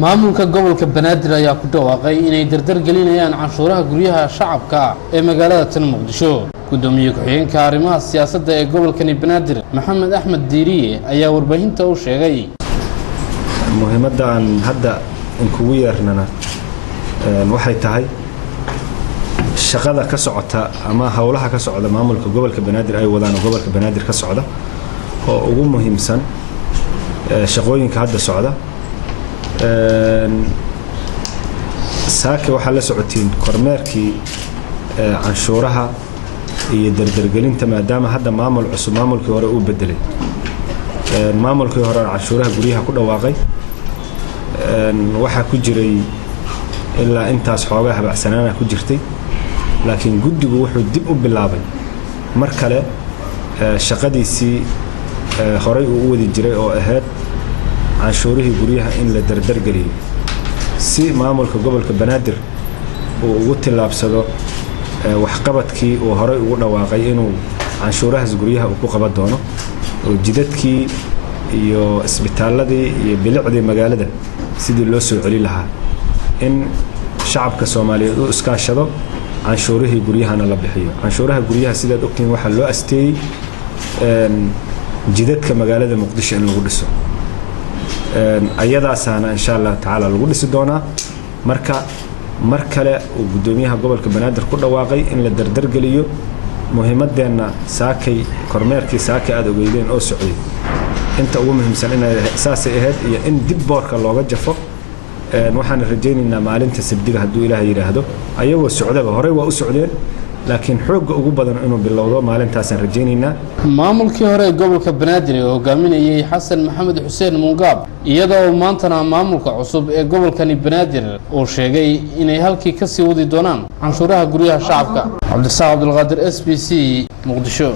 maamulka gobolka Banaadir ayaa ku dhawaaqay inay dardar gelinayaan canshuuraha guryaha shacabka ee magaalada tan Muqdisho. Gudoomiye ku-xigeenka arrimaha siyaasadda ee gobolka Banaadir Maxamed Axmed Diiriye ayaa warbaahinta u sheegay muhiimadan hadda in kugu yeernana waxay tahay shaqada ka socota ama hawlaha ka socda maamulka gobolka Banaadir ay wadaan gobolka Banaadir ka socda oo ugu muhiimsan shaqooyinka hadda socda saaki waxa la socotiin kormeerkii canshuuraha iyo dardargelinta maadaama hadda maamul cusub maamulkii hore uu bedelay maamulkii hore canshuuraha guryaha ku dhawaaqay waxa ku jiray ilaa intaas xoogaa habacsanaana ku jirtay laakiin guddigu wuxuu dib u bilaabay mar kale shaqadiisii horey uu wadi jiray oo ahayd canshuurihii guryaha in la dardargeliyo si maamulka gobolka Banaadir uu ugu tilaabsado waxqabadkii uu horey ugu dhawaaqay inuu canshuurahaas guryaha ku qaban doono oo jidadkii iyo isbitaaladii iyo bilicdii magaalada sidii loo soo celin lahaa in shacabka Soomaaliyeed uu iskaashado canshuurihii guryahana la bixiyo canshuuraha guryaha sidaad ogtiin waxa loo asteeyay jidadka magaalada Muqdisho in lagu dhiso ayadaasana insha Allah taala lagu dhisi doonaa mar kale uu gudoomiyaha gobolka Banaadir ku dhawaaqay in la dardar geliyo muhiimadeena saakay kormeerkii saakay aad ogeydeen oo socday inta ugu muhiimsan in asaasi ahayd iyo in dib boorka looga jafo waxaan rajaynaynaa maalinta sabdiga hadduu Ilaahay yiraahdo ayagoo socdaba hore waa u socdeen laakiin xoog ugu badan inuu bilowdo maalintaasaan rajaynaynaa maamulkii hore gobolka Banaadir oo hogaaminayay Xasan Maxamed Xuseen Mungaab iyadoo maantana maamulka cusub ee gobolka Banaadir oo sheegay inay halkii ka sii wadi doonaan canshuuraha guryaha shacabka Cabdisaaq Abdulqaadir SBC Muqdisho.